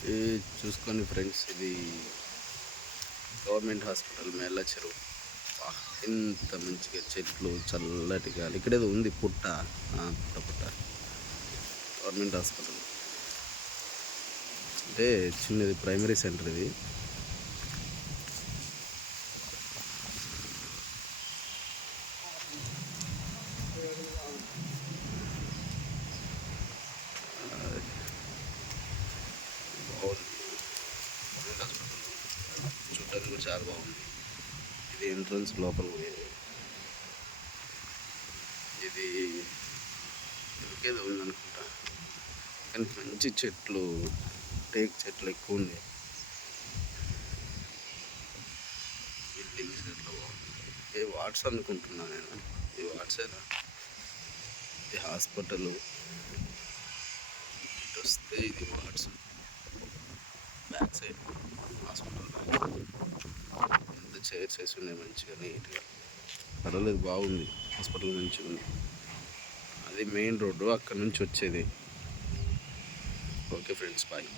ఇది చూసుకోండి ఫ్రెండ్స్, ఇది గవర్నమెంట్ హాస్పిటల్ మేళ్ళ చెరువు. ఎంత మంచిగా చెట్లు, చల్లటి గాలి. ఇక్కడేదో ఉంది పుట్ట, పుట్ట గవర్నమెంట్ హాస్పిటల్ అంటే చిన్నది ప్రైమరీ సెంటర్ ఇది. బాగుంది హాస్పిటల్, చూడటానికి కూడా చాలా బాగుంది. ఇది ఎంట్రన్స్ లోపల పోయేది. ఇది ఇంకేదో ఉందనుకుంటా, కానీ మంచి చెట్లు, టేక్ చెట్లు ఎక్కువ ఉన్నాయి. బిల్డింగ్స్ ఎట్లా బాగుంది. ఏ వాట్స్ అనుకుంటున్నా నేను, ఇది వాట్సేనా? ఇది హాస్పిటల్, ఇటు వస్తే ఇది వాట్స్. Back side hospital back side ఎంత చైర్స్ వేసి ఉన్నాయి మంచిగా నీట్గా. పర్వాలేదు, బాగుంది హాస్పిటల్, మంచిగా ఉంది. అది మెయిన్ రోడ్డు, అక్కడ నుంచి వచ్చేది. Okay friends, bye.